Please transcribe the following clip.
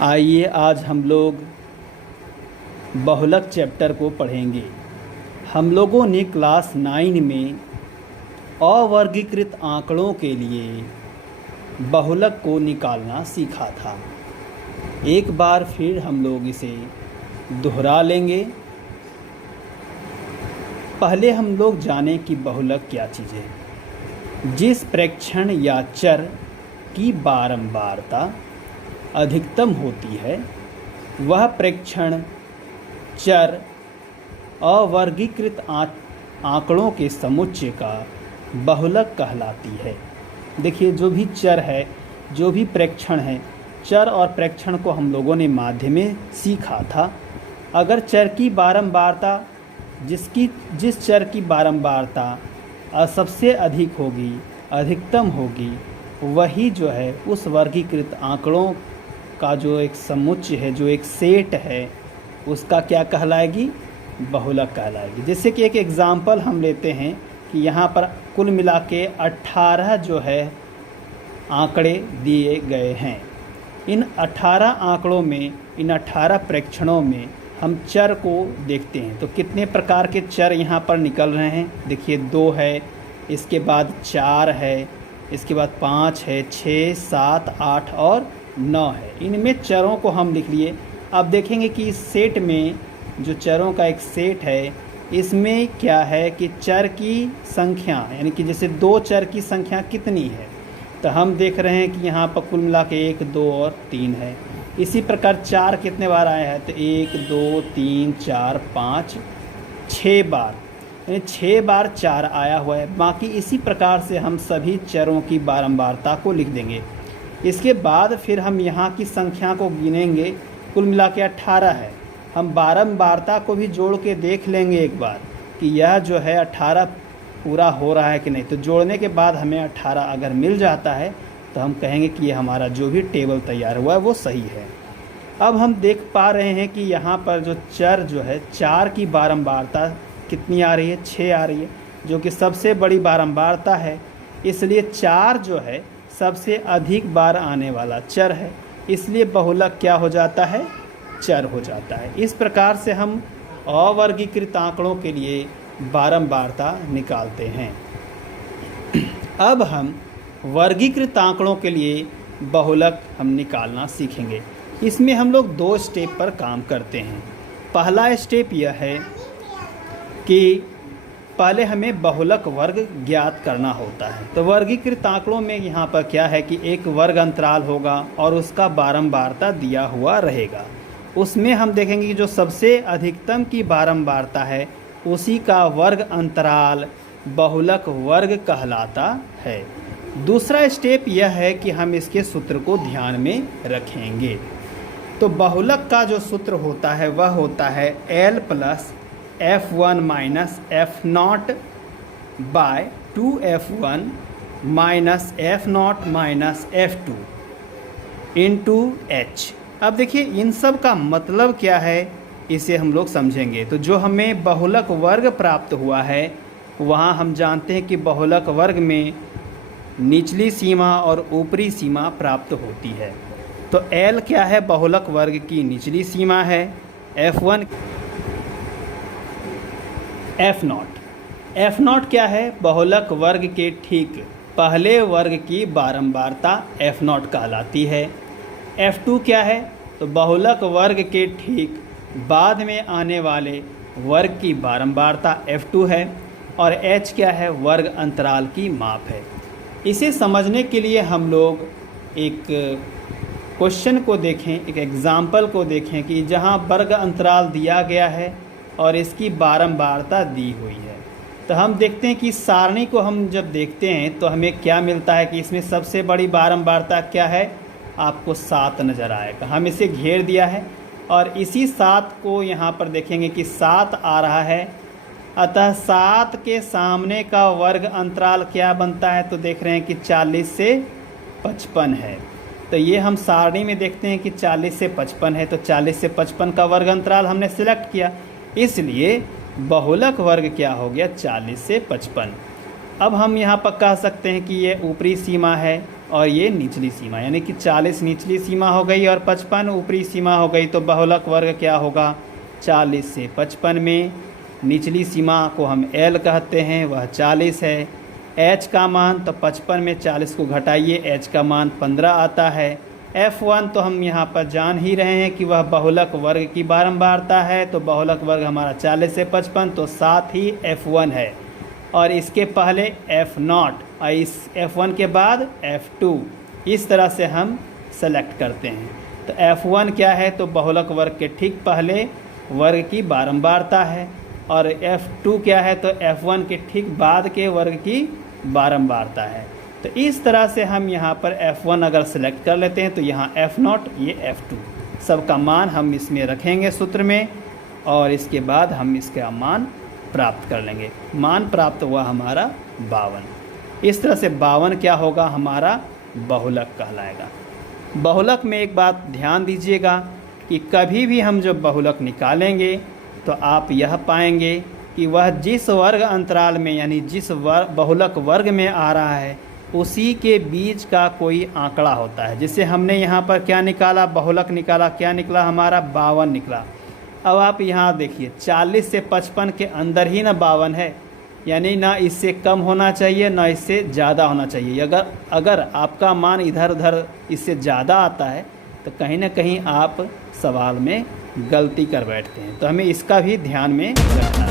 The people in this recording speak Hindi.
आइए आज हम लोग बहुलक चैप्टर को पढ़ेंगे। हम लोगों ने क्लास 9 में अवर्गीकृत आंकड़ों के लिए बहुलक को निकालना सीखा था। एक बार फिर हम लोग इसे दोहरा लेंगे। पहले हम लोग जानें कि बहुलक क्या चीज़ है। जिस प्रेक्षण या चर की बारंबारता अधिकतम होती है वह प्रेक्षण चर अवर्गीकृत आंकड़ों के समुच्चय का बहुलक कहलाती है। देखिए, जो भी चर है, जो भी प्रेक्षण है, चर और प्रेक्षण को हम लोगों ने माध्यम में सीखा था। अगर चर की बारंबारता जिस चर की बारंबारता सबसे अधिक होगी, अधिकतम होगी, वही जो है उस वर्गीकृत आंकड़ों का जो एक समुच्चय है, जो एक सेट है, उसका क्या कहलाएगी? बहुलक कहलाएगी। जैसे कि एक एग्ज़ाम्पल हम लेते हैं कि यहाँ पर कुल मिला के 18 जो है आंकड़े दिए गए हैं। इन 18 आंकड़ों में, इन 18 प्रेक्षणों में हम चर को देखते हैं तो कितने प्रकार के चर यहाँ पर निकल रहे हैं। देखिए, 2 है, इसके बाद 4 है, इसके बाद 5 है, 6, 7, 8 और 9 है। इनमें चरों को हम लिख लिए। अब देखेंगे कि इस सेट में जो चरों का एक सेट है, इसमें क्या है कि चर की संख्या, यानी कि जैसे 2 चर की संख्या कितनी है, तो हम देख रहे हैं कि यहाँ पर कुल मिला के 1, 2 और 3 है। इसी प्रकार 4 कितने बार आया है, तो 1, 2, 3, 4, 5, 6 बार, यानी 6 बार 4 आया हुआ है। बाकी इसी प्रकार से हम सभी चरों की बारंबारता को लिख देंगे। इसके बाद फिर हम यहाँ की संख्या को गिनेंगे। कुल मिला के 18 है। हम बारंबारता को भी जोड़ के देख लेंगे एक बार कि यह जो है 18 पूरा हो रहा है कि नहीं। तो जोड़ने के बाद हमें 18 अगर मिल जाता है तो हम कहेंगे कि ये हमारा जो भी टेबल तैयार हुआ है वो सही है। अब हम देख पा रहे हैं कि यहाँ पर जो चर जो है 4 की बारंबारता कितनी आ रही है? 6 आ रही है, जो कि सबसे बड़ी बारंबारता है। इसलिए 4 जो है सबसे अधिक बार आने वाला चर है, इसलिए बहुलक क्या हो जाता है? चर हो जाता है। इस प्रकार से हम अवर्गीकृत आंकड़ों के लिए बारंबारता निकालते हैं। अब हम वर्गीकृत आंकड़ों के लिए बहुलक हम निकालना सीखेंगे। इसमें हम लोग 2 स्टेप पर काम करते हैं। पहला स्टेप यह है कि पहले हमें बहुलक वर्ग ज्ञात करना होता है। तो वर्गीकृत आंकड़ों में यहाँ पर क्या है कि एक वर्ग अंतराल होगा और उसका बारंबारता दिया हुआ रहेगा। उसमें हम देखेंगे कि जो सबसे अधिकतम की बारंबारता है उसी का वर्ग अंतराल बहुलक वर्ग कहलाता है। दूसरा स्टेप यह है कि हम इसके सूत्र को ध्यान में रखेंगे। तो बहुलक का जो सूत्र होता है वह होता है L + F1 - F0 bye 2F1 - F0 - F2 into H। अब देखिए, इन सब का मतलब क्या है इसे हम लोग समझेंगे। तो जो हमें बहुलक वर्ग प्राप्त हुआ है वहाँ हम जानते हैं कि बहुलक वर्ग में निचली सीमा और ऊपरी सीमा प्राप्त होती है। तो L क्या है? बहुलक वर्ग की निचली सीमा है। F1 F0 क्या है? बहुलक वर्ग के ठीक पहले वर्ग की बारंबारता F0 कहलाती है। F2 क्या है? तो बहुलक वर्ग के ठीक बाद में आने वाले वर्ग की बारंबारता F2 है। और H क्या है? वर्ग अंतराल की माप है। इसे समझने के लिए हम लोग एक क्वेश्चन को देखें, एक एग्ज़ाम्पल को देखें कि जहां वर्ग अंतराल दिया गया है और इसकी बारंबारता दी हुई है। तो हम देखते हैं कि सारणी को हम जब देखते हैं तो हमें क्या मिलता है कि इसमें सबसे बड़ी बारंबारता क्या है? आपको 7 नज़र आएगा। हम इसे घेर दिया है और इसी 7 को यहाँ पर देखेंगे कि 7 आ रहा है। अतः 7 के सामने का वर्ग अंतराल क्या बनता है? तो देख रहे हैं कि 40 से 55 है। तो ये हम सारणी में देखते हैं कि 40 से 55 है, तो 40 से 55 का वर्ग अंतराल हमने सिलेक्ट किया, इसलिए बहुलक वर्ग क्या हो गया? 40 से 55। अब हम यहाँ पर कह सकते हैं कि ये ऊपरी सीमा है और ये निचली सीमा, यानी कि 40 निचली सीमा हो गई और 55 ऊपरी सीमा हो गई। तो बहुलक वर्ग क्या होगा, 40 से 55 में निचली सीमा को हम L कहते हैं, वह 40 है। H का मान, तो 55 में 40 को घटाइए, H का मान 15 आता है। F1 तो हम यहाँ पर जान ही रहे हैं कि वह बहुलक वर्ग की बारंबारता है। तो बहुलक वर्ग हमारा 40 से 55, तो 7 ही F1 है। और इसके पहले F0 और इस F1 के बाद F2, इस तरह से हम सेलेक्ट करते हैं। तो F1 क्या है, तो बहुलक वर्ग के ठीक पहले वर्ग की बारंबारता है। और F2 क्या है, तो F1 के ठीक बाद के वर्ग की बारंबारता है। तो इस तरह से हम यहाँ पर F1 अगर सेलेक्ट कर लेते हैं तो यहाँ F0, ये F2, सबका मान हम इसमें रखेंगे सूत्र में, और इसके बाद हम इसका मान प्राप्त कर लेंगे। मान प्राप्त हुआ हमारा 52। इस तरह से 52 क्या होगा, हमारा बहुलक कहलाएगा। बहुलक में एक बात ध्यान दीजिएगा कि कभी भी हम जब बहुलक निकालेंगे तो आप यह पाएंगे कि वह जिस वर्ग अंतराल में, यानी जिस बहुलक वर्ग में आ रहा है, उसी के बीच का कोई आंकड़ा होता है। जैसे हमने यहाँ पर क्या निकाला, बहुलक निकाला, क्या निकला हमारा, 52 निकला। अब आप यहाँ देखिए 40 से 55 के अंदर ही ना 52 है, यानी ना इससे कम होना चाहिए ना इससे ज़्यादा होना चाहिए। अगर आपका मान इधर उधर इससे ज़्यादा आता है तो कहीं ना कहीं आप सवाल में गलती कर बैठते हैं। तो हमें इसका भी ध्यान में रखना है।